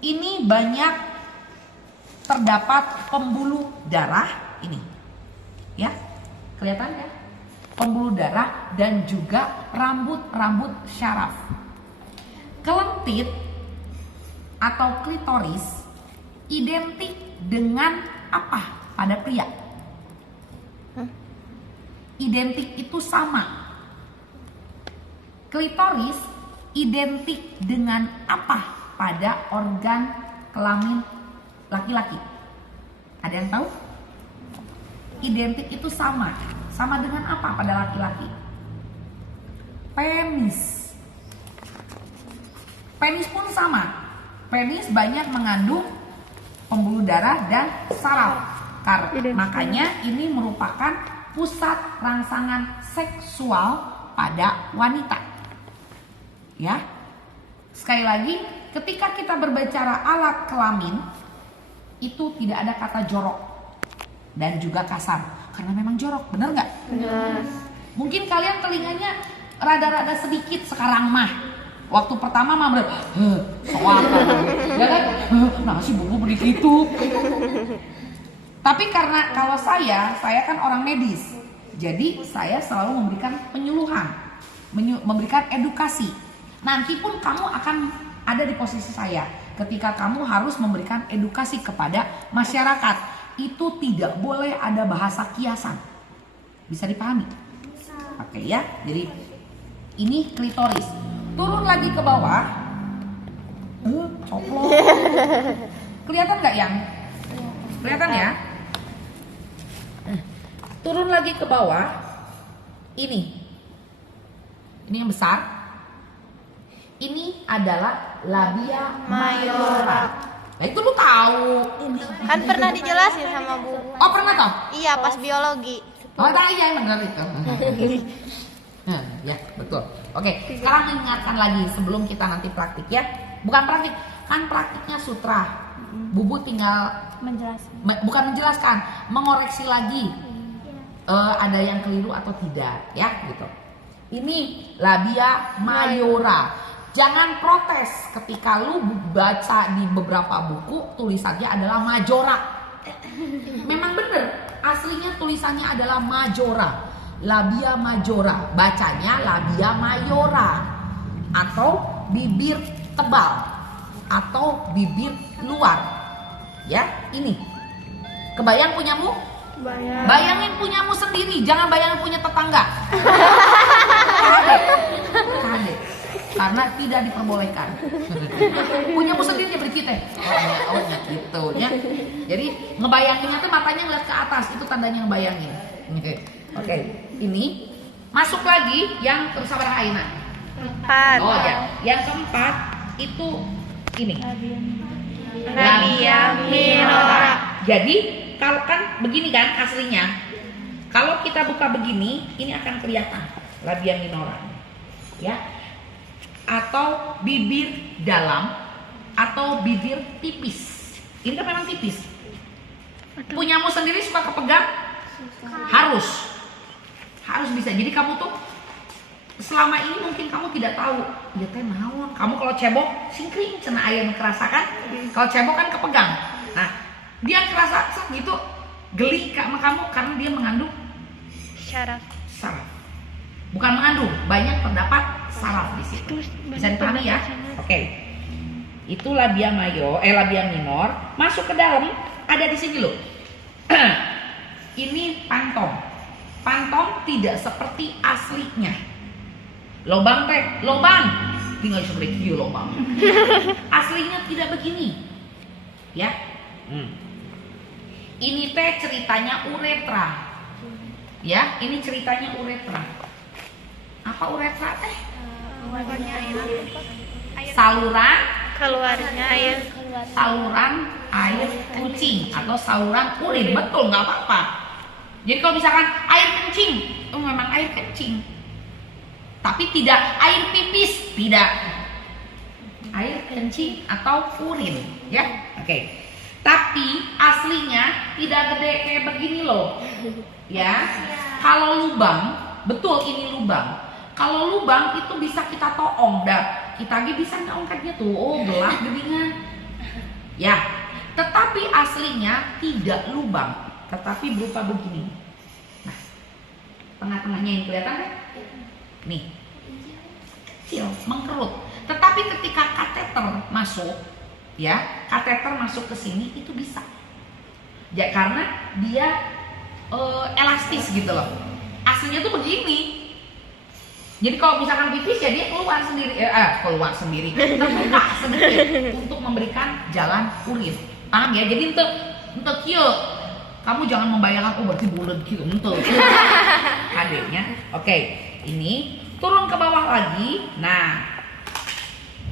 ini banyak terdapat pembuluh darah ini. Ya, kelihatan ya? Pembuluh darah dan juga rambut-rambut syaraf. Kelentit atau klitoris identik dengan apa pada pria? Identik itu sama. Klitoris identik dengan apa pada organ kelamin laki-laki? Ada yang tahu? Identik itu sama. Sama dengan apa pada laki-laki? Penis. Penis pun sama. Penis banyak mengandung pembuluh darah dan saraf. Makanya ini merupakan pusat rangsangan seksual pada wanita. Ya. Sekali lagi, ketika kita berbicara alat kelamin, itu tidak ada kata jorok dan juga kasar, karena memang jorok, bener nggak? Benar. Mungkin kalian telinganya rada-rada sedikit sekarang mah. Waktu pertama mah bener, soal ya kan? Nah sih buku begitu. Tapi karena kalau saya kan orang medis, jadi saya selalu memberikan penyuluhan, memberikan edukasi. Nanti pun kamu akan ada di posisi saya ketika kamu harus memberikan edukasi kepada masyarakat. Itu tidak boleh ada bahasa kiasan. Bisa dipahami? Oke ya. Jadi ini klitoris. Turun lagi ke bawah. Coplok. Kelihatan nggak yang? Kelihatan ya? Turun lagi ke bawah. Ini yang besar. Ini adalah labia mayora. Nah itu lu tahu. Kan pernah dijelasin sama Bu. Oh pernah toh? Iya, pas biologi. Oh iya benar itu. Ya betul. Oke, sekarang ingatkan lagi sebelum kita nanti praktik ya. Bukan praktik, kan praktiknya sutra. Bubu tinggal bukan menjelaskan, mengoreksi lagi. Ada yang keliru atau tidak ya gitu. Ini labia mayora. Jangan protes ketika lu baca di beberapa buku tulisannya adalah majora. Memang bener, aslinya tulisannya adalah majora. Labia majora, bacanya labia mayora. Atau bibir tebal atau bibir luar. Ya, ini. Kebayang punyamu? Bayangin punyamu sendiri, jangan bayangin punya tetangga. Kade. Karena tidak diperbolehkan. Punyamu sendiri berkita. Oh ya gitu ya. Jadi ngebayanginnya tuh matanya ngeliat ke atas, itu tandanya ngebayangin. Oke. Ini masuk lagi yang terus sabar Aina. 4. Oh ya, yang keempat itu ini. Labia minora. Jadi kalau kan begini kan aslinya. Kalau kita buka begini, ini akan kelihatan labia minora. Ya. Atau bibir dalam atau bibir tipis. Ini kan memang tipis. Punyamu sendiri suka kepegang? Harus bisa. Jadi kamu tuh selama ini mungkin kamu tidak tahu. Ya teh naon. Kamu kalau cebok singkring cenah aya nu kerasa kan? Kalau cebok kan kepegang. Nah, dia kerasa gitu geli sama kamu karena dia mengandung Syaraf. Bukan mengandung, banyak terdapat saraf di situ. Bisa dipahami ya? Oke. Itu labia labia minor masuk ke dalam, ada di sini loh. Ini pantong. Pantong tidak seperti aslinya. Lobang teh, lobang. Tinggal seperti lobang. Aslinya tidak begini. Ya. Ini teh ceritanya uretra. Ya, ini ceritanya uretra. Apa uretra teh? Saluran Keluarnya air. saluran air kencing atau saluran urin. Betul, nggak apa-apa. Jadi kalau misalkan air kencing, itu memang air kencing. Tapi tidak air pipis, tidak. Air kencing atau urin, ya. Oke. Tapi aslinya tidak gede kayak begini loh. Ya. Kalau lubang, betul ini lubang. Kalau lubang itu bisa kita toong dah. Kita lagi bisa ngangkatnya tuh. Oh, gelap gedingan. Ya, tetapi aslinya tidak lubang, tetapi berupa begini. Nah, tengah-tengahnya yang kelihatan kan? Nih, kecil, mengkerut. Tetapi ketika kateter masuk, ya, kateter masuk ke sini itu bisa. Ya, karena dia elastis gitu loh. Aslinya tuh begini. Jadi kalau misalkan pipis ya dia keluar sendiri, terbuka sedikit untuk memberikan jalan urin. Paham ya? Jadi untuk kieu, kamu jangan membayangkan berarti bulan kieu untuk adiknya. Oke, ini turun ke bawah lagi. Nah,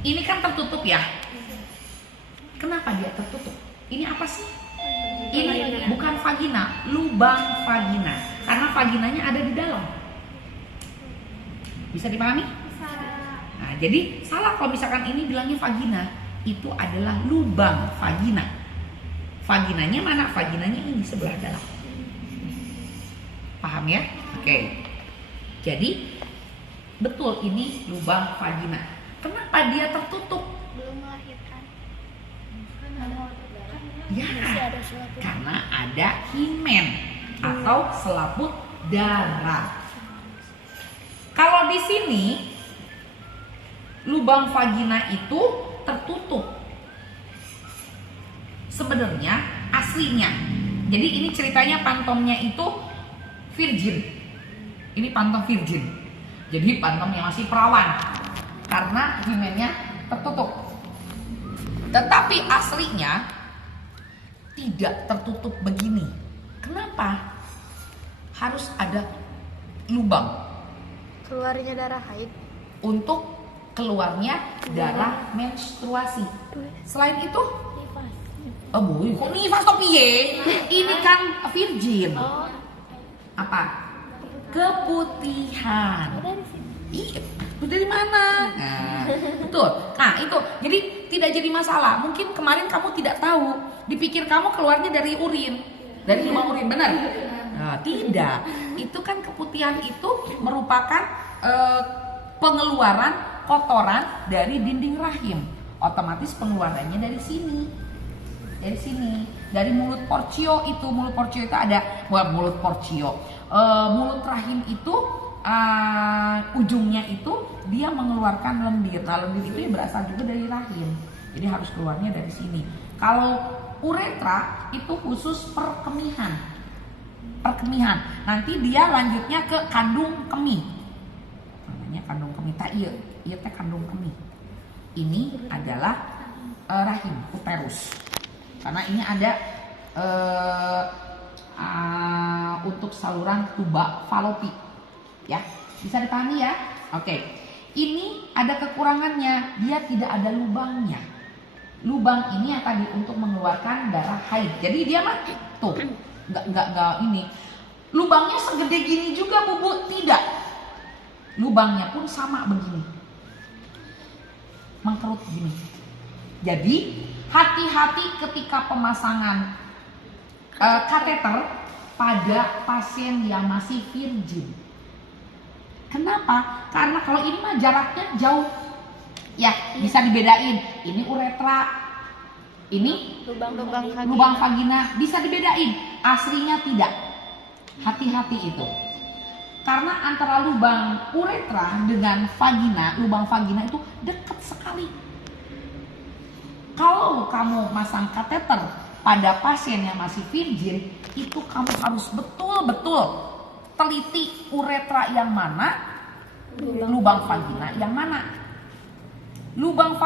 ini kan tertutup ya. Kenapa dia tertutup? Ini apa sih? Ini bukan vagina, lubang vagina. Karena vaginanya ada di dalam. Bisa dipahami? Nah, jadi salah kalau misalkan ini bilangnya vagina, itu adalah lubang vagina. Vaginanya mana? Vaginanya ini sebelah dalam. Paham ya? Oke. Jadi betul ini lubang vagina. Kenapa dia tertutup? Belum melahirkan. Ya, karena ada himen atau selaput darah. Kalau di sini lubang vagina itu tertutup. Sebenarnya aslinya. Jadi ini ceritanya pantomnya itu virgin. Ini pantom virgin. Jadi pantomnya masih perawan karena himennya tertutup. Tetapi aslinya tidak tertutup begini. Kenapa? Harus ada lubang Keluarnya darah haid. untuk keluarnya darah menstruasi. Selain itu, boy, kok nifas toh piye? Ini kan virgin. Apa? Keputihan. Iya, itu dari mana? Nah, betul. Nah, itu. Jadi tidak jadi masalah. Mungkin kemarin kamu tidak tahu, dipikir kamu keluarnya dari urin, dari lubang urin, benar? Nah, tidak. Itu kan keputihan itu merupakan pengeluaran kotoran dari dinding rahim. Otomatis pengeluarannya dari sini. Dari sini, dari mulut porcio itu. Mulut porcio itu ada, mulut porcio. Mulut rahim itu ujungnya itu dia mengeluarkan lendir. Nah, lendir itu berasal juga dari rahim. Jadi harus keluarnya dari sini. Kalau uretra itu khusus perkemihan. Nanti dia lanjutnya ke kandung kemih. Namanya kandung kemih. Iya teh kandung kemih. Ini adalah rahim, uterus. Karena ini ada untuk saluran tuba falopi. Ya, bisa dipahami ya? Oke. Ini ada kekurangannya, dia tidak ada lubangnya. Lubang ini yang tadi untuk mengeluarkan darah haid. Jadi dia mah tuh nggak ini. Lubangnya segede gini juga, Bu. Tidak. Lubangnya pun sama begini. Mengkerut gini. Jadi hati-hati ketika pemasangan kateter pada pasien yang masih virgin. Kenapa? Karena kalau ini mah jaraknya jauh. Ya, bisa dibedain. Ini uretra, ini lubang vagina, bisa dibedain. Aslinya tidak. Hati-hati itu. Karena antara lubang uretra dengan vagina, lubang vagina itu dekat sekali. Kalau kamu masang kateter pada pasien yang masih virgin, itu kamu harus betul-betul teliti uretra yang mana, lubang vagina yang mana. Lubang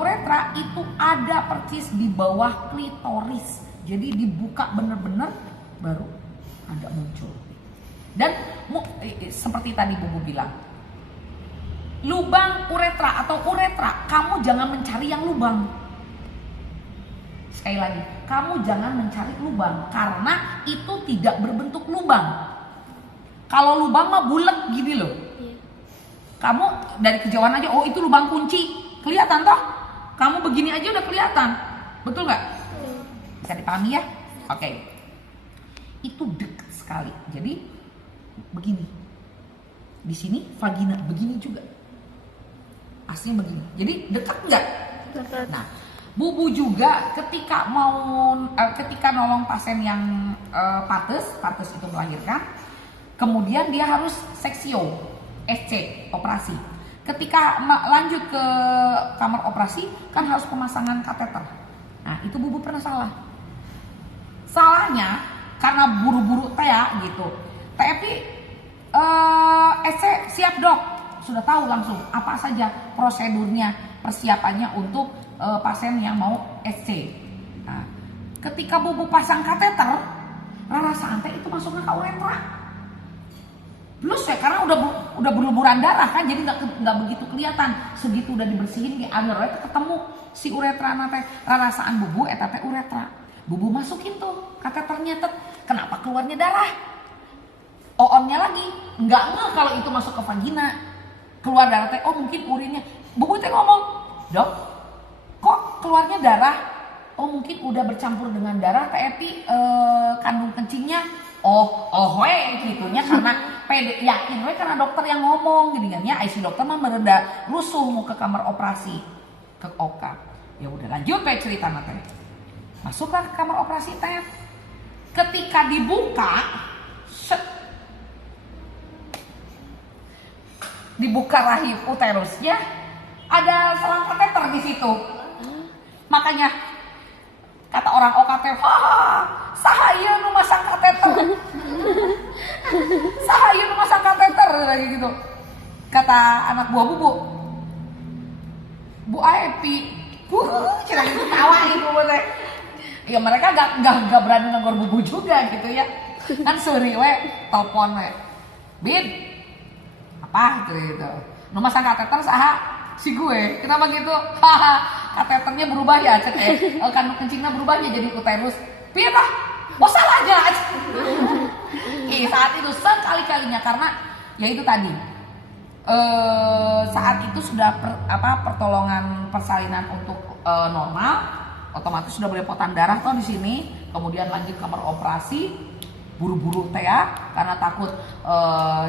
uretra itu ada persis di bawah klitoris. Jadi dibuka bener-bener baru ada muncul. Dan seperti tadi Bubu bilang, lubang uretra atau uretra, kamu jangan mencari yang lubang. Sekali lagi, kamu jangan mencari lubang karena itu tidak berbentuk lubang. Kalau lubang mah bulat gini loh. Kamu dari kejauhan aja, oh itu lubang kunci, kelihatan toh? Kamu begini aja udah kelihatan, betul nggak? Bisa dipahami ya? Oke. Itu dekat sekali. Jadi begini. Di sini vagina begini juga. Aslinya begini. Jadi dekat nggak? Dekat. Nah, Bubu juga ketika ketika nolong pasien yang pates itu melahirkan, kemudian dia harus seksio, SC, operasi. Ketika lanjut ke kamar operasi kan harus pemasangan kateter. Nah itu bubu pernah salah. Salahnya karena buru-buru Tea gitu. Tapi SC siap dok, sudah tahu langsung apa saja prosedurnya, persiapannya untuk pasien yang mau SC. Nah, ketika bubu pasang kateter, Rara Santai itu masuknya ke uretra. Plus ya karena udah berlumuran darah kan, jadi nggak begitu kelihatan. Segitu udah dibersihin diambil uretra, ketemu si uretra nate rarasaan bubu etate uretra. Bubu masukin tuh kateternya kenapa keluarnya darah? Oonnya lagi nggak kalau itu masuk ke vagina keluar darah teh, oh mungkin urinnya. Bubu teh ngomong, dok, kok keluarnya darah? Oh mungkin udah bercampur dengan darah, tapi kandung kencingnya gitunya karena pede yakin karena dokter yang ngomong gini-gini. Si dokter mah mereda rusuh mau ke kamar operasi ke Oka. Ya udah lanjut cerita teh. Masuklah ke kamar operasi teh. Ketika dibuka, dibuka rahim uterusnya, ada selang kateter di situ. Makanya kata orang OKT, sahaya nu masang kateter. Sahaya nu masang kateter lagi gitu. Kata anak buah bubu, Bu Aepi, cina gitu tawa ibu teh. Ya mereka gak berani negor bubu juga gitu ya. Kan suri we telepon we. Bin, apa gitu. Nu masang kateter saha si gue. Kenapa gitu? Kateternya berubah ya cek kandung kencingnya berubah ya jadi uterus. Piye tah? Oh salah aja. Saat itu sekali-kalinya karena ya itu tadi. Saat itu sudah pertolongan persalinan untuk normal, otomatis sudah belepotan darah toh di sini. Kemudian lanjut kamar operasi, buru-buru Tea karena takut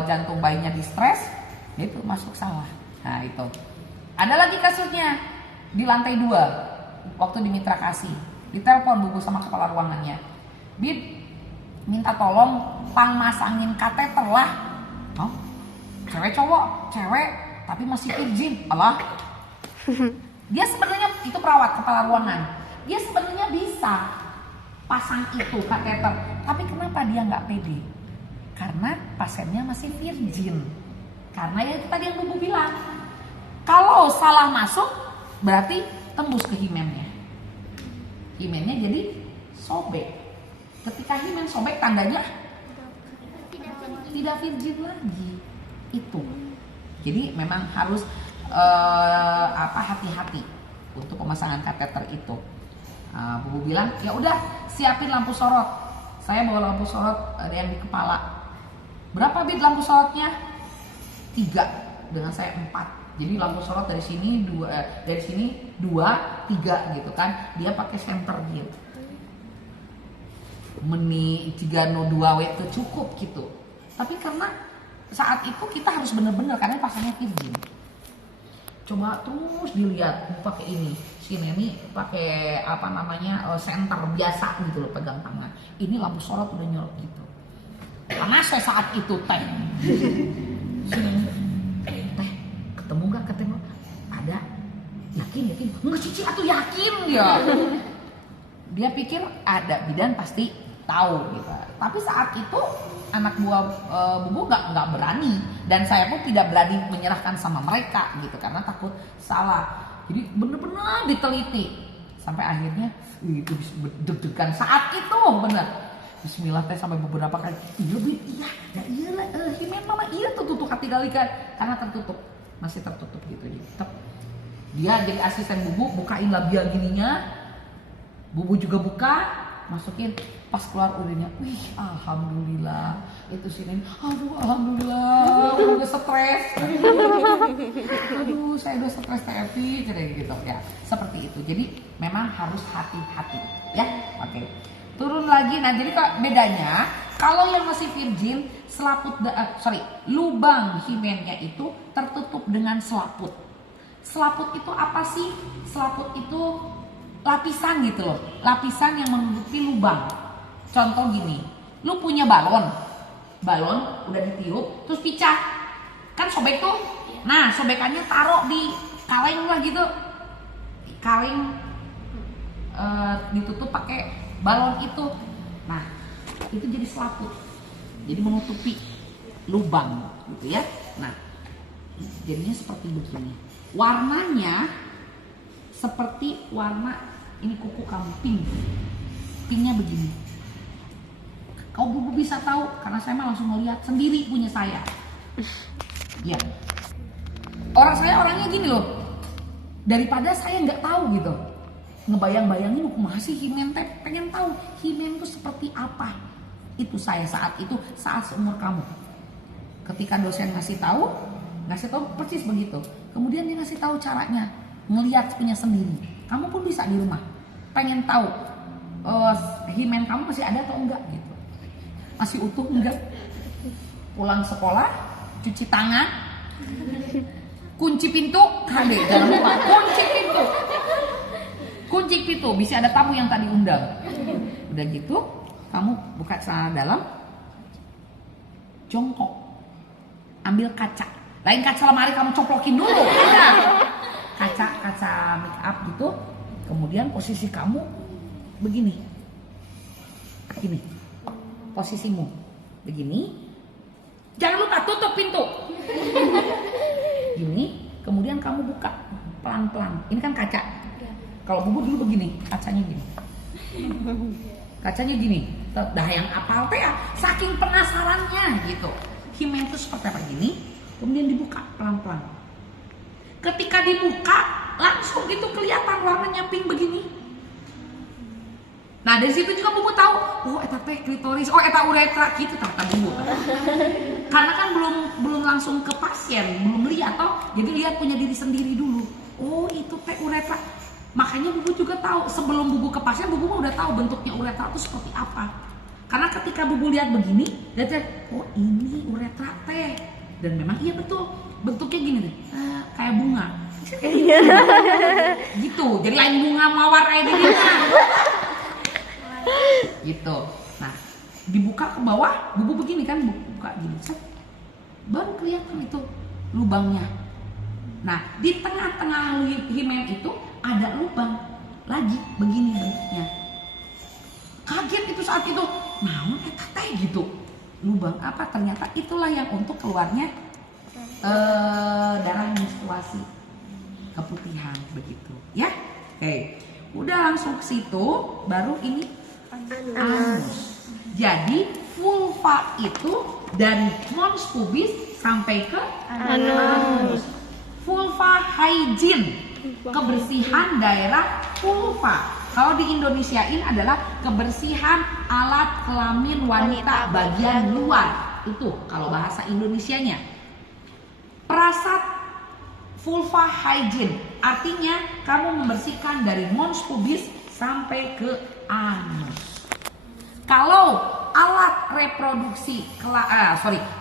jantung bayinya distres, itu masuk salah. Nah itu. Ada lagi kasusnya di lantai 2 waktu di Mitra Kasih, ditelepon bubu sama kepala ruangannya, Bib minta tolong masangin kateter lah. Oh, cewek cowok, cewek tapi masih virgin, alah. Dia sebenarnya itu perawat kepala ruangan, dia sebenarnya bisa pasang itu kateter, tapi kenapa dia nggak pede? Karena pasiennya masih virgin. Karena ya itu tadi yang bubu bilang, kalau salah masuk berarti tembus ke himennya. Himennya jadi sobek. Ketika himen sobek tandanya tidak virgin lagi. Itu. Jadi memang harus hati-hati untuk pemasangan kateter itu. Bubu bilang, ya udah siapin lampu sorot. Saya bawa lampu sorot ada yang di kepala. Berapa bit lampu sorotnya? 3, dengan saya 4. Jadi lampu sorot dari sini 2, dari sini 2, 3 gitu kan. Dia pakai center gitu. Meni 3 no 2 itu cukup gitu. Tapi karena saat itu kita harus bener-bener karena pasangnya virgin. Coba terus dilihat pakai ini. Si Neni pakai center biasa gitu loh pegang tangan. Ini lampu sorot udah nyorot gitu. Karena saya saat itu teh ketemu gak? Ketemu ada. Yakin nggak cici atau yakin dia pikir ada bidan pasti tahu gitu. Tapi saat itu anak buah bubu nggak berani, dan saya pun tidak berani menyerahkan sama mereka gitu karena takut salah. Jadi bener-bener diteliti sampai akhirnya itu deg-degan saat itu bener. Bismillah teh sampai beberapa kali. Iya lah, himen mama tutup hati kali kan karena tertutup, masih tertutup gitu. Jadi dia jadi asisten bubu, bukain labia gininya, bubu juga buka, masukin, pas keluar urinnya, wih alhamdulillah. Itu sini, aduh alhamdulillah, udah stres. Aduh saya udah stres terapi, gitu ya. Seperti itu. Jadi memang harus hati-hati ya. Oke. Turun lagi. Nah jadi bedanya kalau yang masih virgin lubang himennya itu tertutup dengan selaput. Selaput itu apa sih? Selaput itu lapisan gitu loh, lapisan yang menutupi lubang. Contoh gini, lu punya balon udah ditiup terus pecah, kan sobek tuh. Nah sobekannya taruh di kaleng lah gitu, kaleng ditutup pakai balon itu. Nah itu jadi selaput, jadi menutupi lubang gitu ya. Nah jadinya seperti begini, warnanya seperti warna ini kuku kamu, pinknya begini. Kau bubu bisa tahu karena saya mah langsung melihat sendiri punya saya. Ya, orangnya gini loh. Daripada saya nggak tahu gitu, ngebayang-bayangin aku masih Himen teh pengen tahu Himen itu seperti apa. Itu saya saat itu, saat seumur kamu. Ketika dosen ngasih tahu persis begitu. Kemudian dia ngasih tahu caranya, ngelihat punya sendiri. Kamu pun bisa di rumah pengen tahu Himen kamu masih ada atau enggak gitu, masih utuh enggak. Pulang sekolah cuci tangan, kunci pintu, jangan lupa kunci pintu, bisa ada tamu yang tadi undang. Udah gitu kamu buka celana dalam, jongkok, ambil kaca, lain kaca lemari kamu coplokin dulu, kaca make up gitu. Kemudian posisi kamu begini, gini, posisimu begini. Jangan lupa tutup pintu. Gini, kemudian kamu buka pelan-pelan. Ini kan kaca. Kalau bubu dulu begini, kacanya gini. Kacanya gini. Dah yang apal teh ya, saking penasarannya gitu. Himen itu seperti apa gini, kemudian dibuka pelan-pelan. Ketika dibuka, langsung itu kelihatan warnanya pink begini. Nah dari situ juga bubu tahu, oh eta teh klitoris, oh eta uretra gitu kata bubu. Karena kan belum langsung ke pasien, belum lihat toh, jadi lihat punya diri sendiri dulu. Oh itu teh uretra. Makanya bubu juga tahu, sebelum bubu ke pasien, bubu udah tahu bentuknya uretra itu seperti apa. Karena ketika bubu lihat begini, dia teh, oh ini uretra teh. Dan memang iya betul, bentuknya gini deh, kayak bunga. Gitu, jadi lain bunga mawar kayak gini. Gitu. Nah, dibuka ke bawah, bubu begini kan, buka gini, baru kelihatan itu lubangnya. Nah, di tengah-tengah himen itu ada lubang lagi begini bentuknya. Kaget itu saat itu, namun eta teh gitu. Lubang apa? Ternyata itulah yang untuk keluarnya darah menstruasi, keputihan begitu, ya. Oke, udah langsung ke situ, baru ini anus. Jadi vulva itu dari mons pubis sampai ke anus. Vulva hygiene, kebersihan daerah vulva. Kalau di Indonesiain adalah kebersihan alat kelamin wanita bagian luar. Itu kalau bahasa Indonesianya. Prasat vulva hygiene artinya kamu membersihkan dari mons pubis sampai ke anus. Kalau alat reproduksi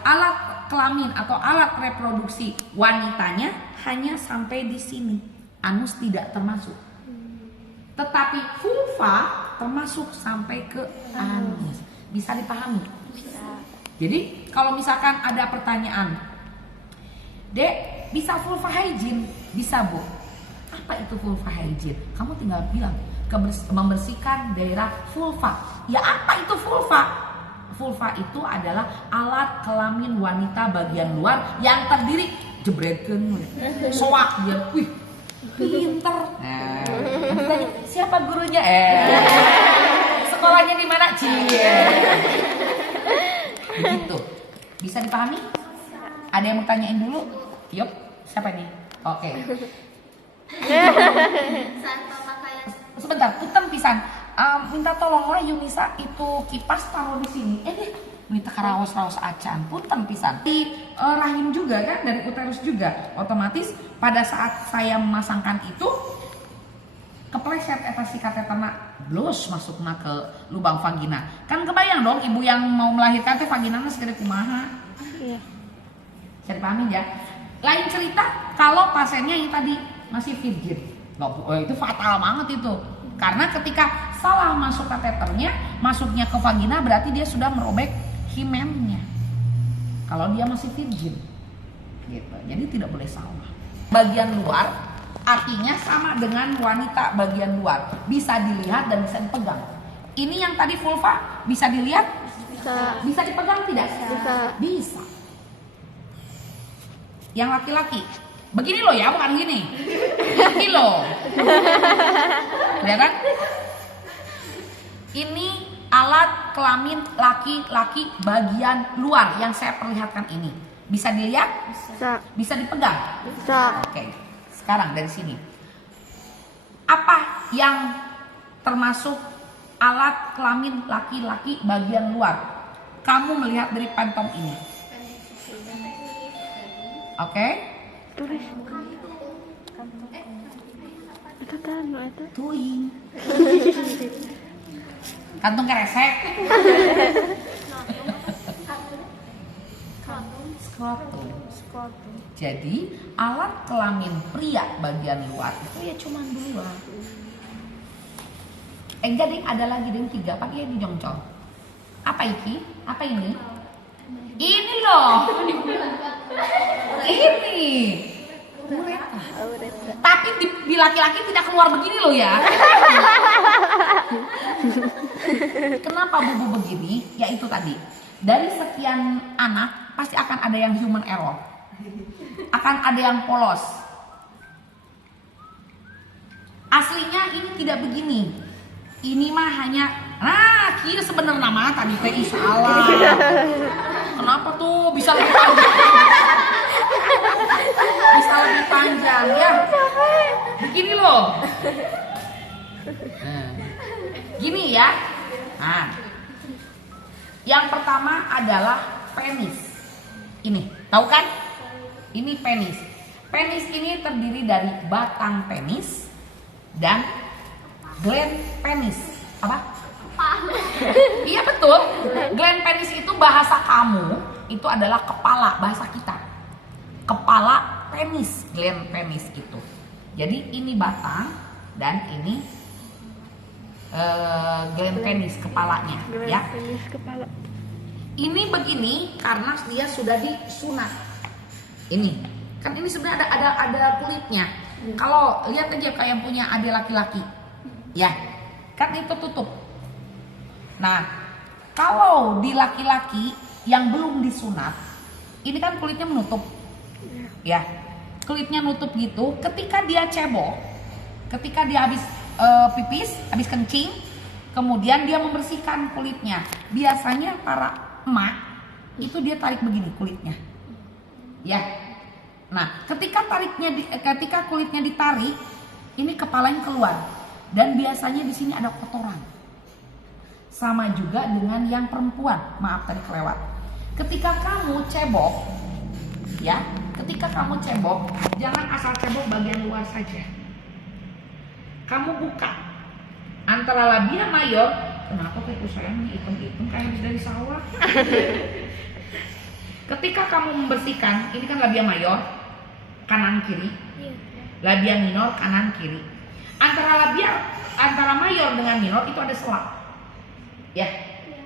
alat kelamin atau alat reproduksi wanitanya hanya sampai di sini, anus tidak termasuk. Tetapi vulva termasuk sampai ke anus. Bisa dipahami? Bisa. Jadi kalau misalkan ada pertanyaan, Dek, bisa vulva hygiene? Bisa, Bu. Apa itu vulva hygiene? Kamu tinggal bilang membersihkan daerah vulva. Ya apa itu vulva? Vulva itu adalah alat kelamin wanita bagian luar yang terdiri jebretkeun soak dia. Wih, pinter. Nah, tanya, siapa gurunya? Sekolahnya di mana? Begitu. Bisa dipahami? Ada yang mau tanyain dulu? Yup, siapa nih? Oke. Sebentar, punten pisan. Minta tolonglah Yunisa itu kipas taruh di sini. Minta karaos-raos acan, punten pisan. Di rahim juga kan, dari uterus juga. Otomatis pada saat saya memasangkan itu kepleset eta si katetana blos masukna ke lubang vagina. Kan kebayang dong ibu yang mau melahirkan teh vaginanya segede kumaha. Iya. Bisa dipahami ya. Lain cerita kalau pasiennya yang tadi masih virgin. Itu fatal banget itu. Karena ketika salah masuk kateternya, masuknya ke vagina berarti dia sudah merobek himennya. Kalau dia masih virgin, gitu. Jadi tidak boleh salah. Bagian luar artinya sama dengan wanita bagian luar, bisa dilihat dan bisa dipegang. Ini yang tadi vulva bisa dilihat, bisa dipegang tidak? Bisa. Yang laki-laki begini loh ya, bukan gini. Begini loh. Kelihatan? Ini alat kelamin laki-laki bagian luar yang saya perlihatkan ini. Bisa dilihat? Bisa dipegang? Oke. Sekarang dari sini. Apa yang termasuk alat kelamin laki-laki bagian luar? Kamu melihat dari pantom ini. Oke? Tuing. Kantung keresek. Skrotum. Jadi alat kelamin pria bagian luar itu ya cuma 2. Jadi ada lagi ding 3 pakai di jongcol. Apa iki? Apa ini? Ini loh. Ini. Ureta. Tapi di laki-laki tidak keluar begini loh ya. Kenapa bubu begini? Ya itu tadi. Dari sekian anak pasti akan ada yang human error. Akan ada yang polos. Aslinya ini tidak begini. Ini mah hanya kira sebenarnya nama tadi teh salah. Kenapa tuh bisa lebih panjang? Bisa lebih panjang ya. Begini loh. Gini ya. Nah. Yang pertama adalah penis. Ini, tahu kan? Ini penis. Penis ini terdiri dari batang penis dan gland penis. Apa? Iya betul. Gland penis itu bahasa kamu itu adalah kepala, bahasa kita. Kepala penis, gland penis itu. Jadi ini batang dan ini gland penis kepalanya, ya. Ini begini karena dia sudah disunat. Ini kan ini sebenarnya ada kulitnya. Kalau lihat aja kayak yang punya adik laki-laki, ya kan itu tutup. Nah kalau di laki-laki yang belum disunat, ini kan kulitnya menutup, ya kulitnya nutup gitu. Ketika dia cebok, ketika dia habis pipis, habis kencing, kemudian dia membersihkan kulitnya. Biasanya para emak itu dia tarik begini kulitnya, ya. Nah, ketika kulitnya ditarik, ini kepalanya keluar dan biasanya di sini ada kotoran. Sama juga dengan yang perempuan. Maaf tadi kelewat. Ketika kamu cebok, ya, ketika kamu cebok, jangan asal cebok bagian luar saja. Kamu buka antara labia mayor. Kenapa kok sayang hitam-hitam kayak habis dari sawah? Ketika kamu membersihkan, ini kan labia mayor kanan kiri, labia minor kanan kiri. Antara mayor dengan minor itu ada sela, ya,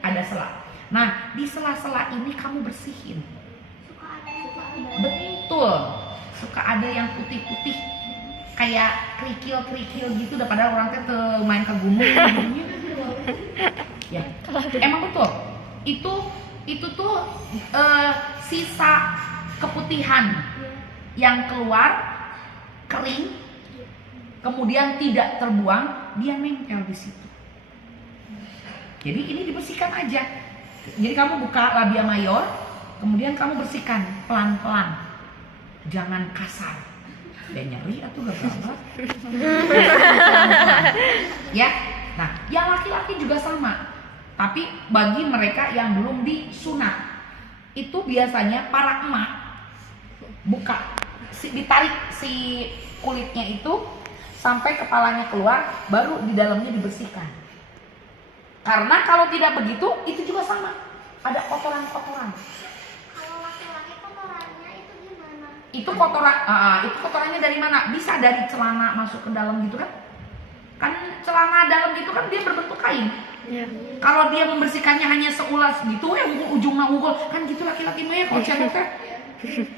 ada sela. Nah di sela-sela ini kamu bersihin. Betul, suka ada yang putih-putih kayak kerikil-kerikil gitu, daripada orang teh main ke gunung. Ya, emang betul. Itu tuh sisa keputihan yang keluar kering, kemudian tidak terbuang, dia nempel di situ. Jadi ini dibersihkan aja. Jadi kamu buka labia mayor, kemudian kamu bersihkan pelan-pelan, jangan kasar. Dan nyeri atau gak apa-apa. Ya, nah yang laki-laki juga sama. Tapi bagi mereka yang belum disunat, itu biasanya para emak buka, ditarik si kulitnya itu sampai kepalanya keluar, baru di dalamnya dibersihkan. Karena kalau tidak begitu, itu juga sama, ada kotoran-kotoran. Kalau laki-laki kotorannya itu gimana? Itu kotorannya dari mana? Bisa dari celana masuk ke dalam gitu kan? Kan celana dalam itu kan dia berbentuk kain. Iya. Kalau dia membersihkannya hanya seulas gitu, ujungnya unggul kan gitu laki-laki mah ya kalau cewek teh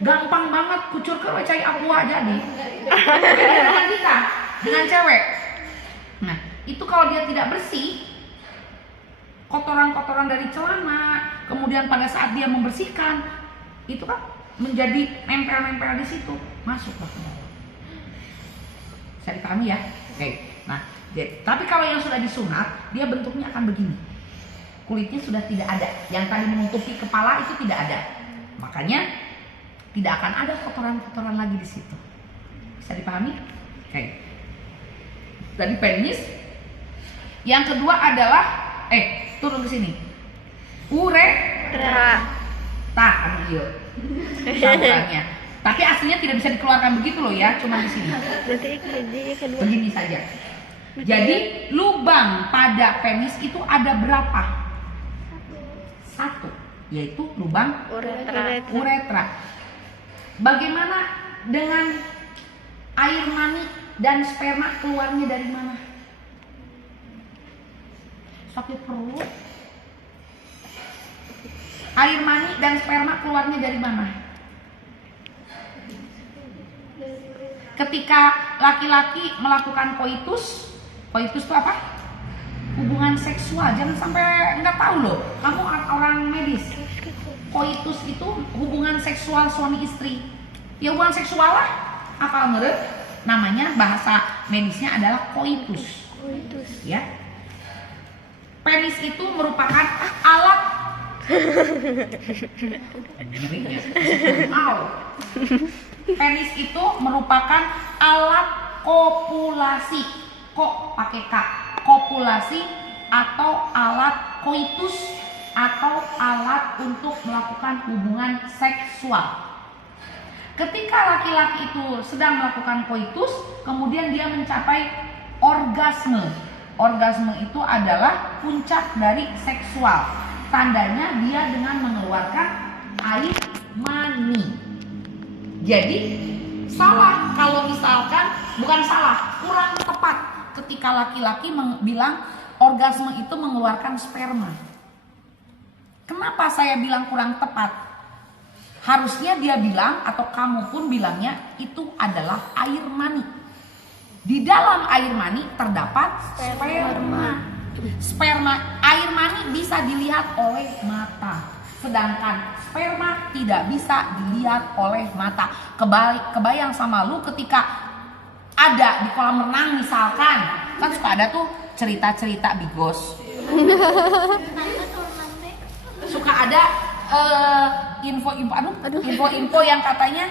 gampang banget kucur ke cai aqua jadi. Dengan kita, dengan cewek. Nah, itu kalau dia tidak bersih, kotoran-kotoran dari celana, kemudian pada saat dia membersihkan, itu kan menjadi nempel-nempel di situ, masuklah ke dalam. Bisa dipahami ya? Oke. Nah, tapi kalau yang sudah disunat, dia bentuknya akan begini. Kulitnya sudah tidak ada. Yang tadi menutupi kepala itu tidak ada. Makanya tidak akan ada kotoran-kotoran lagi di situ. Bisa dipahami? Oke. Tadi penis. Yang kedua adalah turun ke sini. Uretra. Yuk. Salurannya. Tapi aslinya tidak bisa dikeluarkan begitu loh ya, cuma di sini. Berarti kedua. Begini saja. Jadi lubang pada penis itu ada berapa? Satu, yaitu lubang uretra. Bagaimana dengan air mani dan sperma keluarnya dari mana? Sakit perut. Air mani dan sperma keluarnya dari mana? Ketika laki-laki melakukan koitus itu apa? Hubungan seksual. Jangan sampai nggak tahu loh. Kamu orang medis. Koitus itu hubungan seksual suami istri. Ya hubungan seksual lah. Apa menurut? Namanya bahasa medisnya adalah koitus. Ya. Penis itu merupakan alat. Penis itu merupakan alat kopulasi. Kok pakai K? Kopulasi atau alat koitus atau alat untuk melakukan hubungan seksual. Ketika laki-laki itu sedang melakukan koitus, kemudian dia mencapai orgasme. Orgasme itu adalah puncak dari seksual. Tandanya dia dengan mengeluarkan air mani. Jadi salah kalau misalkan, bukan salah, kurang tepat ketika laki-laki bilang orgasme itu mengeluarkan sperma. Kenapa saya bilang kurang tepat? Harusnya dia bilang, atau kamu pun bilangnya, itu adalah air mani. Di dalam air mani terdapat sperma. Air mani bisa dilihat oleh mata, sedangkan sperma tidak bisa dilihat oleh mata. Kebayang sama lu ketika ada di kolam renang misalkan, kan suka ada tuh cerita-cerita bigos. Suka ada info yang katanya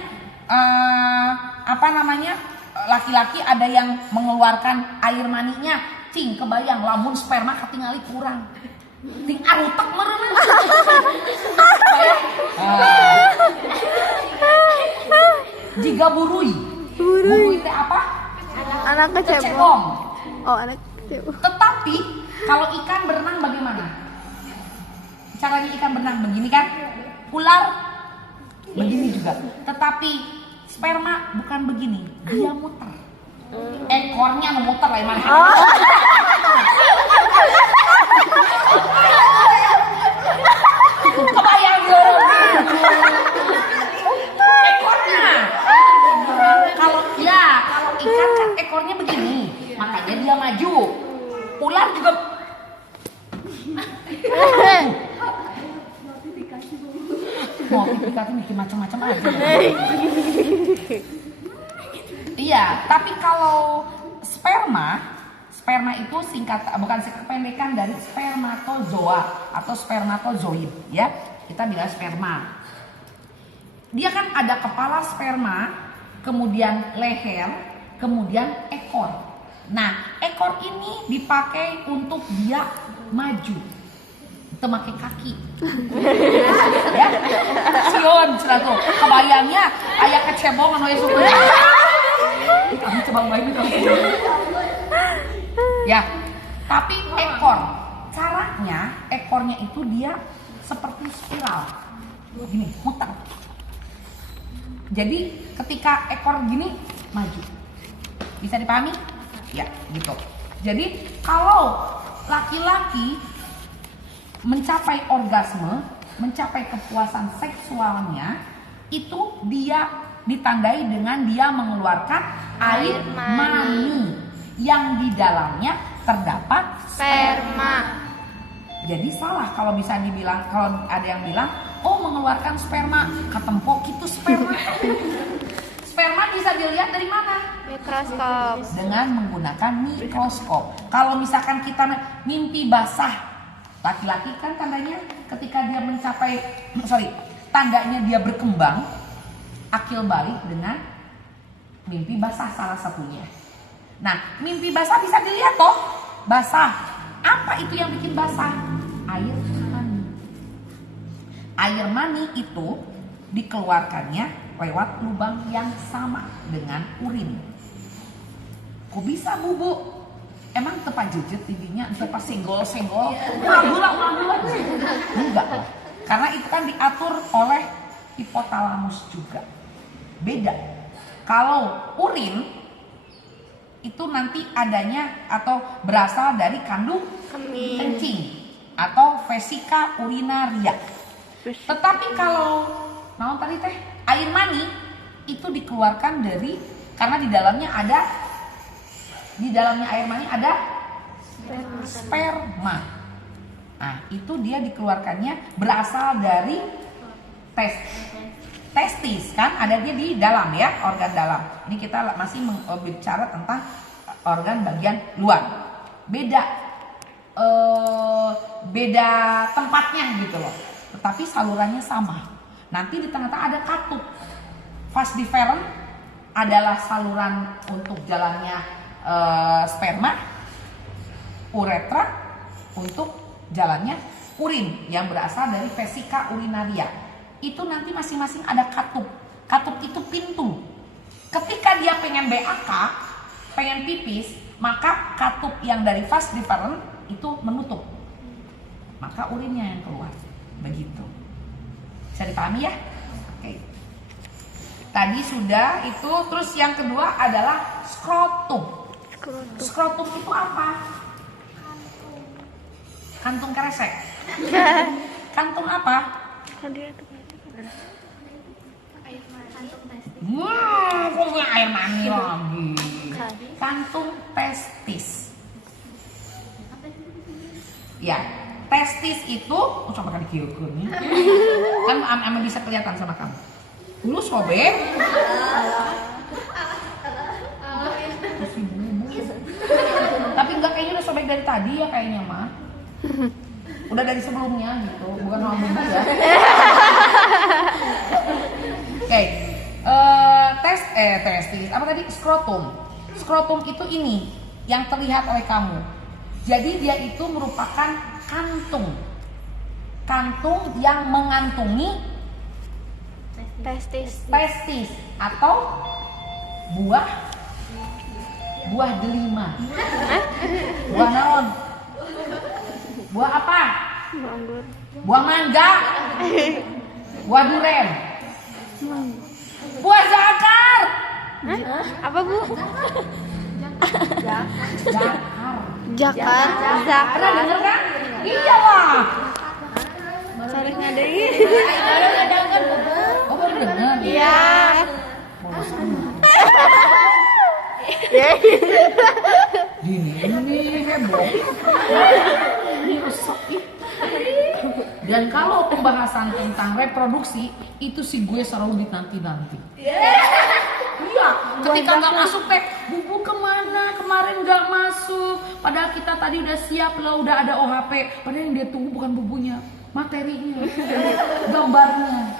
laki-laki ada yang mengeluarkan air maninya. Cing, kebayang lamun sperma katingali kurang. Ting arutek meureun. Jika burui teh apa? Anak kecebong. Kecebong. Oh, anak kecebong. Tetapi kalau ikan berenang bagaimana? Caranya ikan berenang begini kan? Ular begini juga. Tetapi sperma bukan begini, dia muter. Ekornya memuter lah mana? Kebayang ekornya. Kalau ikan kan ekornya begini, makanya dia maju. Ular juga. Notifikasi bikin macam-macam aja. Iya, tapi kalau sperma itu bukan kependekan dari spermatozoa atau spermatozoid, ya. Kita bilang sperma. Dia kan ada kepala sperma, kemudian leher, kemudian ekor. Nah, ekor ini dipakai untuk dia maju. Itu pakai kaki. Ya. Sion cenah tuh. Kebayangnya aya kecebongan we suku. Kamu coba bayangin kamu. Ya. Tapi ekor, caranya ekornya itu dia seperti spiral. Gini, muter. Jadi ketika ekor gini maju. Bisa dipahami? Ya, gitu. Jadi kalau laki-laki mencapai orgasme, mencapai kepuasan seksualnya, itu dia ditandai dengan dia mengeluarkan air mani yang di dalamnya terdapat Sperma. Jadi salah kalau bisa dibilang, kalau ada yang bilang, oh mengeluarkan sperma, ketempok itu sperma. Sperma bisa dilihat dari mana? Mikroskop. Dengan menggunakan mikroskop. Kalau misalkan kita mimpi basah, laki-laki kan tandanya ketika dia mencapai, tandanya dia berkembang, akil balik dengan mimpi basah salah satunya. Nah, mimpi basah bisa dilihat toh, basah. Apa itu yang bikin basah? Air mani. Air mani itu dikeluarkannya lewat lubang yang sama dengan urin. Kok bisa bu? Emang tepat jejet tidinya, tepat senggol-senggol, ulang-ulang. Enggak lah. Karena itu kan diatur oleh hipotalamus juga. Beda. Kalau urin itu nanti adanya atau berasal dari kandung kencing atau vesika urinaria. Tetapi kalau tadi teh air mani itu dikeluarkan dari, karena di dalamnya air mani ada sperma. Nah, itu dia dikeluarkannya berasal dari testis, kan ada dia di dalam ya, organ dalam. Ini kita masih bicara tentang organ bagian luar. Beda tempatnya gitu loh. Tetapi salurannya sama. Nanti di tengah-tengah ada katup. Vas deferens adalah saluran untuk jalannya sperma. Uretra untuk jalannya urin yang berasal dari vesika urinaria. Itu nanti masing-masing ada katup. Katup itu pintu. Ketika dia pengen BAK, pengen pipis, maka katup yang dari vas deferens itu menutup. Maka urinnya yang keluar. Begitu. Bisa dipahami ya? Oke. Tadi sudah itu, terus yang kedua adalah skrotum. Skrotum itu apa? Kantung kresek. Kantung apa? Punya air mani lagi. Kantung testis. Ya, testis itu, coba kan dikieukeun nih. Kan emang bisa kelihatan sama kamu. Dulu sobek. Tapi enggak, kayaknya udah sobek dari tadi ya kayaknya mah. Udah dari sebelumnya gitu, bukan sama bumbu ya. Oke. Testis, apa tadi? Skrotum. Skrotum itu ini yang terlihat oleh kamu. Jadi dia itu merupakan kantung. Kantung yang mengantungi testis atau buah delima. Buah naon? Buah apa? Buah mangga. Buah duren. Buah zakar. Apa bu? Jakar. Zakar. Pernah denger kan? Iya lah. Sering ngadain. Oh baru denger? Iya. Ini heboh. Ini rusak ih. Dan kalau pembahasan tentang reproduksi itu si gue selalu dinanti-nanti. Iya, ketika nggak masuk teh, bubu kemana? Kemarin nggak masuk. Padahal kita tadi udah siap lah, udah ada OHP. Padahal yang dia tunggu bukan bubunya, materinya, gambarnya.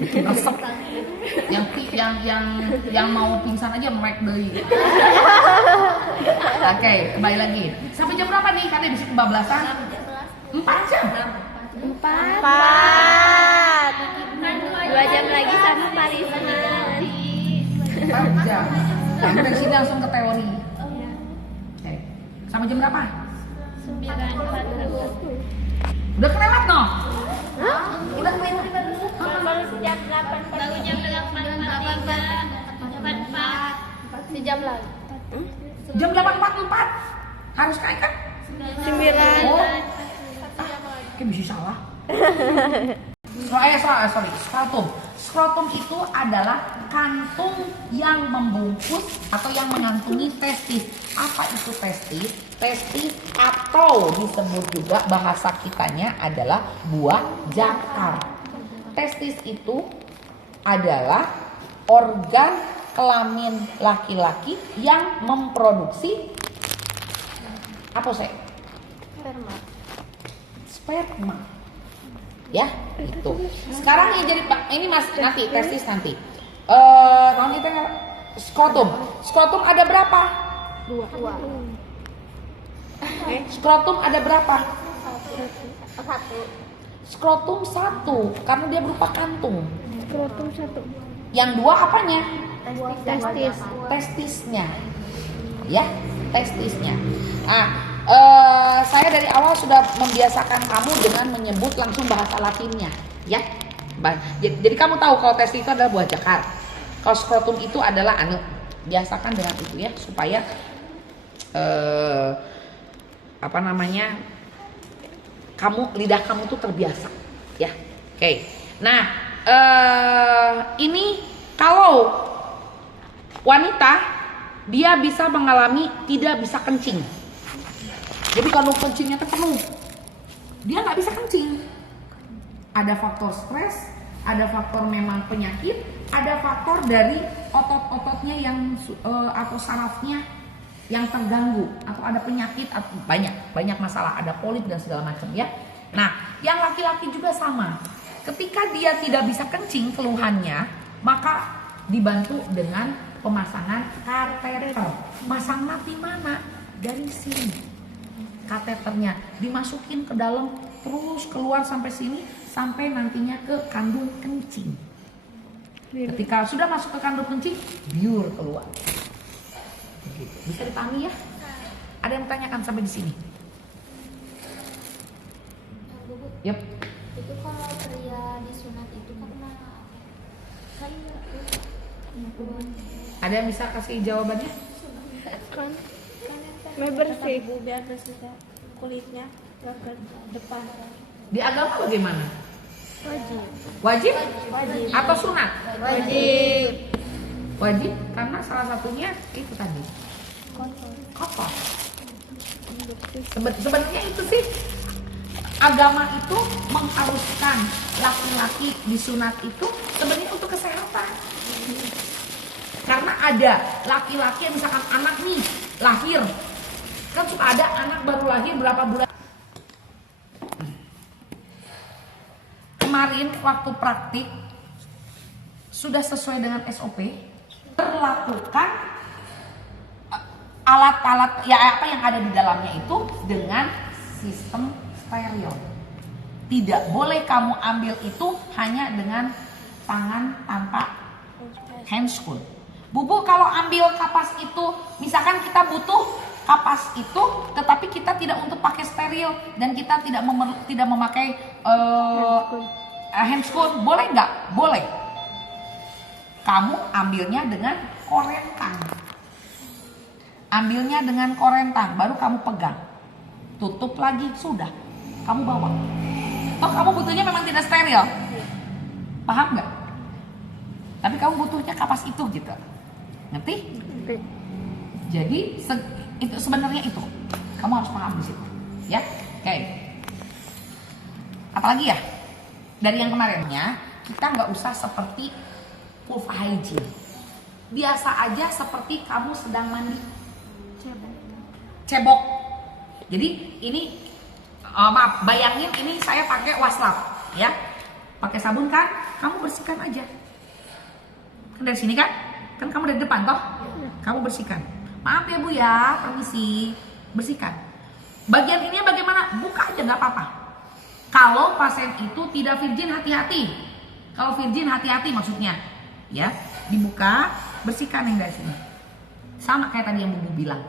Bikin resep. Yang mau pingsan aja melek deui. Oke, kembali lagi. Sampai jam berapa nih? Katanya bisa kebablasan. 4 jam. 4. 2 jam lagi sama Parisa. 4 jam. Kamu dari sini langsung ke teori. Oke. Sampai jam berapa? 9.40. Udah kelewat no? Hah? Udah kelewat. Baru sejam 8. Baru jam 8. Sejam lagi. Jam 8.44 harus kayak kan? 9. Oh, kayak bisa salah. Sorry, skrotum. Skrotum itu adalah kantung yang membungkus atau yang mengantungi testis. Apa itu testis? Testis atau disebut juga bahasa kitanya adalah buah jakar. Testis itu adalah organ kelamin laki-laki yang memproduksi apa sih? Sperma. Ya, itu. Sekarang yang jadi ini Mas nanti testis nanti. Non itu skrotum. Skrotum ada berapa? 2. Skrotum ada berapa? 1. Skrotum 1 karena dia berupa kantung. Skrotum 1. Yang 2 apanya? Testis. Testisnya. Ya, testisnya. Saya dari awal sudah membiasakan kamu dengan menyebut langsung bahasa Latinnya, ya. Jadi kamu tahu kalau testis itu adalah buah jakar. Kalau skrotum itu adalah biasakan dengan itu ya, supaya lidah kamu tuh terbiasa, ya. Oke. Nah, ini kalau wanita dia bisa mengalami tidak bisa kencing. Jadi kalau kencingnya penuh, dia nggak bisa kencing. Ada faktor stres, ada faktor memang penyakit, ada faktor dari otot-ototnya yang atau sarafnya yang terganggu, atau ada penyakit, atau banyak masalah, ada polip dan segala macam ya. Nah, yang laki-laki juga sama. Ketika dia tidak bisa kencing keluhannya, maka dibantu dengan pemasangan kateter. Masang di mana? Dari sini. Kateternya dimasukin ke dalam terus keluar sampai sini sampai nantinya ke kandung kencing. Ketika sudah masuk ke kandung kencing, biur keluar. Begitu. Bisa dipahami ya? Ada yang tanyakan sampai di sini? Yep. Itu kalau pria disunat itu karena kan Ada yang bisa kasih jawabannya? Kan bersih. Biar bersih kulitnya ke depan. Di agama bagaimana? Wajib. Wajib? Wajib. Atau sunat? Wajib. Wajib karena salah satunya itu tadi kotor. Sebenarnya itu sih agama itu mengharuskan laki-laki disunat itu sebenarnya untuk kesehatan. Karena ada laki-laki yang misalkan anak nih lahir, kan suka ada anak baru lahir berapa bulan. Kemarin waktu praktik sudah sesuai dengan SOP, berlakukan alat-alat ya apa yang ada di dalamnya itu dengan sistem steril. Tidak boleh kamu ambil itu hanya dengan tangan tanpa handscoon. Bubu kalau ambil kapas itu, misalkan kita butuh kapas itu, tetapi kita tidak untuk pakai steril dan kita tidak memakai handscoon, boleh nggak? Boleh. Kamu ambilnya dengan korentang. Ambilnya dengan korentang, baru kamu pegang. Tutup lagi, sudah. Kamu bawa. Oh, kamu butuhnya memang tidak steril. Paham nggak? Tapi kamu butuhnya kapas itu gitu. Ngerti? Jadi itu sebenarnya itu. Kamu harus paham di situ. Ya? Oke. Apalagi ya? Dari yang kemarinnya, kita nggak usah seperti full hygiene. Biasa aja seperti kamu sedang mandi. Cebok. Jadi ini maaf, bayangin ini saya pakai waslap, ya. Pakai sabun kan? Kamu bersihkan aja. Kan dari sini kan? Kan kamu dari depan toh? Kamu bersihkan. Maaf ya Bu ya, permisi. Bersihkan. Bagian ini bagaimana? Buka aja nggak apa-apa. Kalau pasien itu tidak virgin, hati-hati. Kalau virgin, hati-hati maksudnya. Ya, dibuka, bersihkan yang dari sini. Sama kayak tadi yang Bu bilang.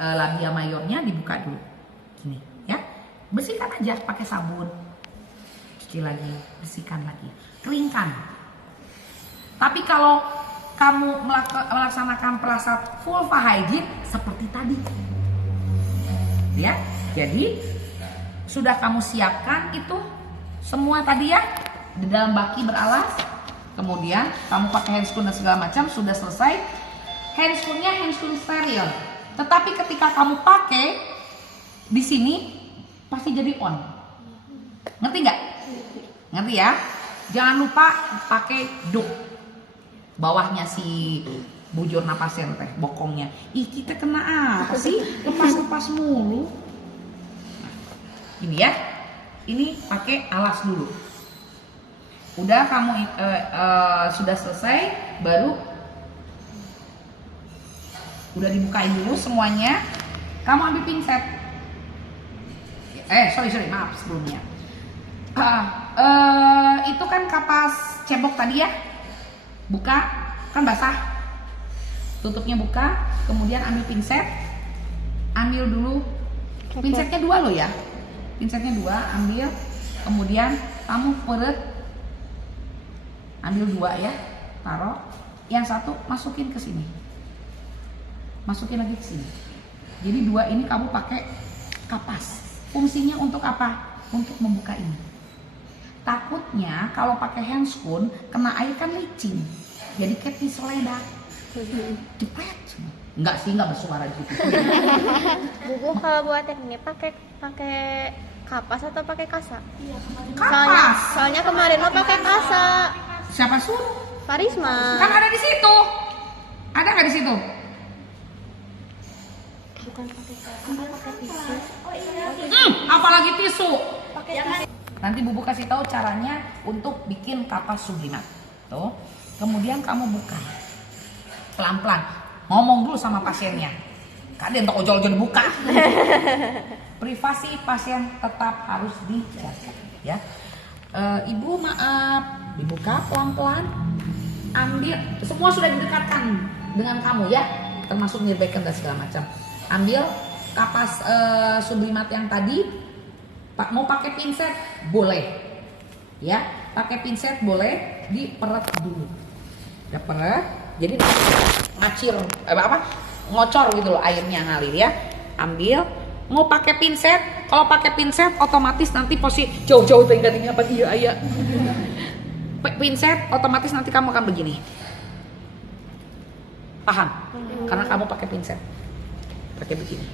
Labia mayornya dibuka dulu. Gini, ya. Bersihkan aja pakai sabun. Cuci lagi, bersihkan lagi. Keringkan. Tapi kalau kamu melaksanakan perasaan vulva hygiene seperti tadi. Ya, jadi sudah kamu siapkan itu semua tadi ya di dalam baki beralas. Kemudian kamu pakai handscoon dan segala macam, sudah selesai. Handscoonnya handscoon steril. Tetapi ketika kamu pakai di sini pasti jadi on. Ngerti nggak? Ngerti ya? Jangan lupa pakai duct. Bawahnya si bujur napasen teh, bokongnya. Ih, kita kena apa sih? Lepas-lepas mulu. Ini ya. Ini pakai alas dulu. Udah kamu sudah selesai, baru udah dibukain dulu semuanya. Kamu ambil pinset. Sorry, maaf sebelumnya. Itu kan kapas cebok tadi ya. Buka, kan basah. Tutupnya buka, kemudian ambil pinset. Ambil dulu. Pinsetnya 2 loh ya. Pinsetnya 2, ambil. Kemudian kamu peret. Ambil 2 ya. Taruh. Yang 1 masukin ke sini. Masukin lagi ke sini. Jadi 2 ini kamu pakai kapas. Fungsinya untuk apa? Untuk membuka ini. Takutnya kalau pakai handscoon kena air kan licin. Jadi kayak diseledak. Jepret. Enggak sih, enggak bersuara gitu. Bubu kalau buat yang ini pakai kapas atau pakai kasa? Kapas. Soalnya kemarin lo pakai kasa. Siapa suruh? Parisma. Kan ada di situ. Ada nggak di situ? Bukan pakai kasa, pakai tisu. Apalagi tisu. Nanti Bubu kasih tahu caranya untuk bikin kapas sublimat. Tuh. Kemudian kamu buka. Pelan-pelan. Ngomong dulu sama pasiennya. Kalian tak ojol-ojol buka. Privasi pasien tetap harus dijaga, ya. Ibu maaf, dibuka pelan-pelan. Ambil, semua sudah didekatkan dengan kamu ya, termasuk nirbekan dan segala macam. Ambil kapas sublimat yang tadi. Mau pakai pinset boleh, ya. Pakai pinset boleh, diperet dulu. Udah peret, jadi ngacir, ngocor gitu loh airnya ngalir ya. Ambil, mau pakai pinset, kalau pakai pinset otomatis nanti posisi jauh-jauh tinggi apa iya ayah. Pinset otomatis nanti kamu akan begini. Paham? Karena kamu pakai pinset. Pakai begini.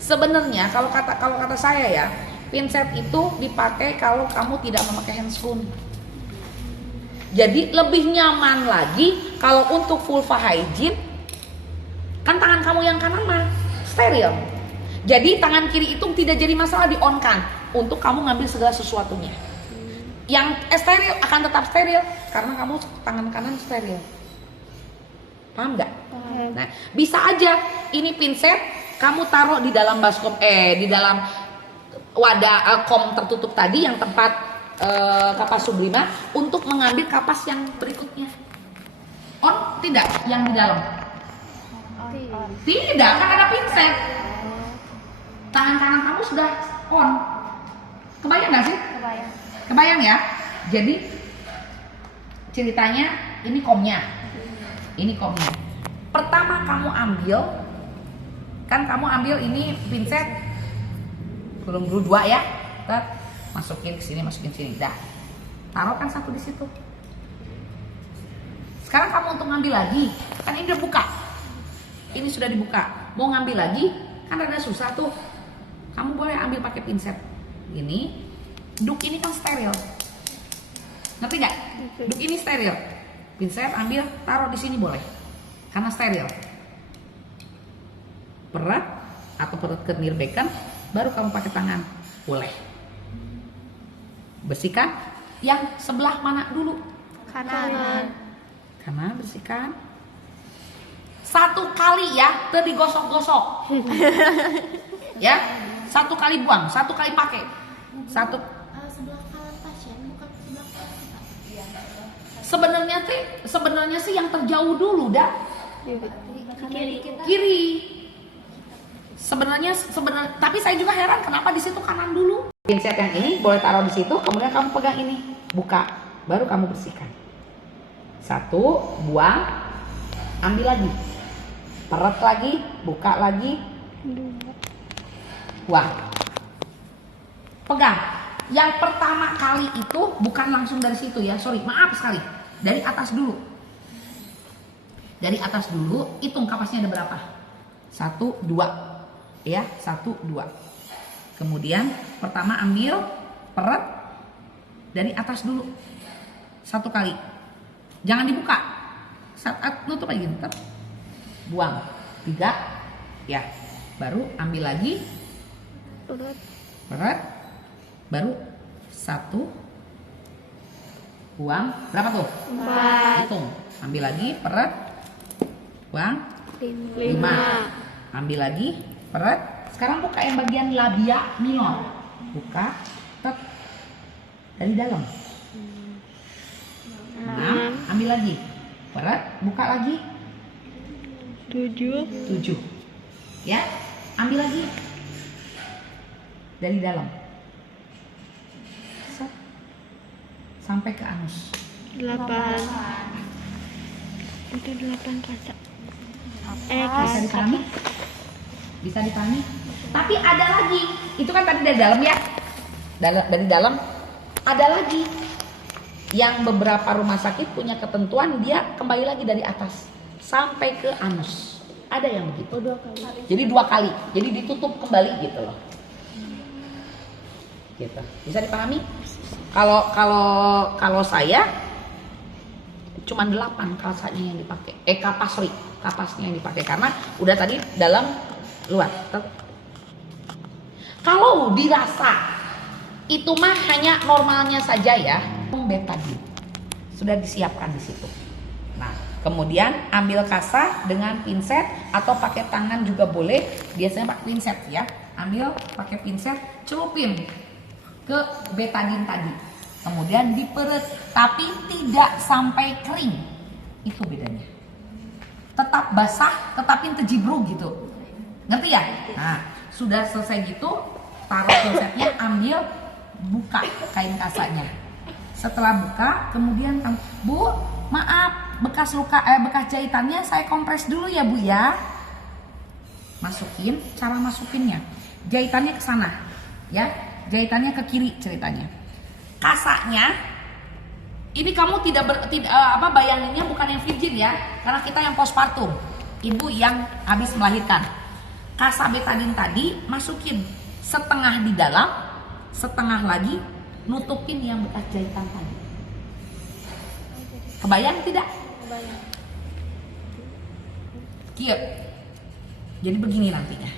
Sebenarnya kalau kata saya ya, pinset itu dipakai kalau kamu tidak memakai handscoon. Jadi lebih nyaman lagi kalau untuk vulva hygiene, kan tangan kamu yang kanan mah steril. Jadi tangan kiri itu tidak jadi masalah di-on-kan untuk kamu ngambil segala sesuatunya. Yang steril akan tetap steril karena kamu tangan kanan steril. Paham nggak? Nah, bisa aja ini pinset kamu taruh di dalam baskom di dalam wadah kom tertutup tadi yang tempat kapas sublimat untuk mengambil kapas yang berikutnya. On tidak yang di dalam? Tidak, kan ada pinset. Tangan kanan kamu sudah on. Kebayang nggak sih? Kebayang ya. Jadi ceritanya ini komnya. Ini komnya. Pertama kamu ambil, kan kamu ambil ini pinset belum dulu 2 ya. Masukin ke sini, masukin sini. Dah. Taruhkan 1 di situ. Sekarang kamu untuk ngambil lagi, kan ini udah buka. Ini sudah dibuka. Mau ngambil lagi, kan rada susah tuh. Kamu boleh ambil pakai pinset. Ini, duk ini kan steril. Ngerti nggak? Duk ini steril. Pinset ambil, taruh di sini boleh. Karena steril. Perat atau perut ke nirbekan, baru kamu pakai tangan. Boleh. Bersihkan yang sebelah mana dulu? Kanan. Kanan bersihkan. 1 kali ya, digosok-gosok. Ya, 1 kali buang, 1 kali pakai. 1 sebelah kanan pasien bukan sebelah kanan. Sebenarnya sih yang terjauh dulu dah. Kiri. Sebenarnya tapi saya juga heran kenapa di situ kanan dulu. Pinset yang ini boleh taruh di situ, kemudian kamu pegang ini, buka, baru kamu bersihkan. Satu, buang, ambil lagi, peret lagi, buka lagi, buang. Pegang. Yang pertama kali itu bukan langsung dari situ ya, sorry, maaf sekali. Dari atas dulu. Dari atas dulu, hitung kapasnya ada berapa? 1, 2. Ya, 1, 2. Kemudian pertama ambil, peret dari atas dulu. 1 kali. Jangan dibuka. Saat nutup aja ntar. Buang. 3. Ya. Baru ambil lagi. Peret. Baru 1. Buang. Berapa tuh? 4. Hitung. Ambil lagi, peret. Buang. 5. Ambil lagi, peret. Sekarang buka yang bagian labia minor. Buka. Tet. Dari dalam. 6. Ambil lagi, peret. Buka lagi. 7. Ya. Ambil lagi. Dari dalam. Set. Sampai ke anus. 8. Itu 8 kaca. Bisa dipahami? Bisa dipahami? Tapi ada lagi. Itu kan tadi dari dalam ya. Dari dalam ada lagi. Yang beberapa rumah sakit punya ketentuan dia kembali lagi dari atas sampai ke anus. Ada yang begitu. 2 kali. Jadi 2 kali. Jadi ditutup kembali gitu loh. Gitu. Bisa dipahami? Kalau saya cuma 8 kasanya yang dipakai. Kapasnya yang dipakai karena udah tadi dalam luar. Kalau dirasa itu mah hanya normalnya saja ya, betadine sudah disiapkan di situ. Nah, kemudian ambil kasa dengan pinset atau pakai tangan juga boleh. Biasanya pakai pinset ya. Ambil pakai pinset, celupin ke betadine tadi. Kemudian diperet, tapi tidak sampai kering. Itu bedanya. Tetap basah, tetapin terjibruk gitu. Ngerti ya? Nah, sudah selesai gitu, taruh pinsetnya, ambil, buka kain kasanya. Setelah buka, kemudian Bu, maaf, bekas jahitannya saya kompres dulu ya Bu ya. Masukin, cara masukinnya. Jahitannya ke sana, ya. Jahitannya ke kiri ceritanya. Kasanya ini kamu bayanginnya bukan yang virgin ya, karena kita yang postpartum, ibu yang habis melahirkan. Kasa betadine tadi masukin setengah di dalam, setengah lagi nutupin yang bekas jahitan tadi. Kebayang tidak? Kebayang. Kiep. Jadi begini nantinya.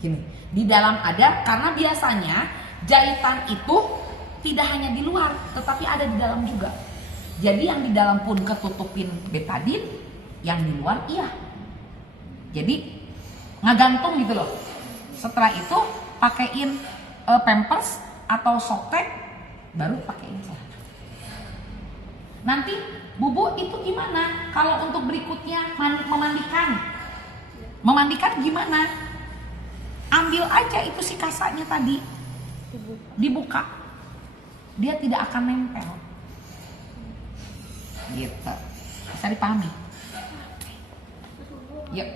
Gini, di dalam ada, karena biasanya jahitan itu tidak hanya di luar, tetapi ada di dalam juga. Jadi yang di dalam pun ketutupin betadine, yang di luar iya. Jadi ngagantung gitu loh. Setelah itu pakein pampers atau softtek, baru pakein celana. Nanti bubu itu gimana? Kalau untuk berikutnya memandikan gimana? Ambil aja itu si kasanya tadi, dibuka. Dia tidak akan nempel. Gitu. Bisa dipahami? Yuk.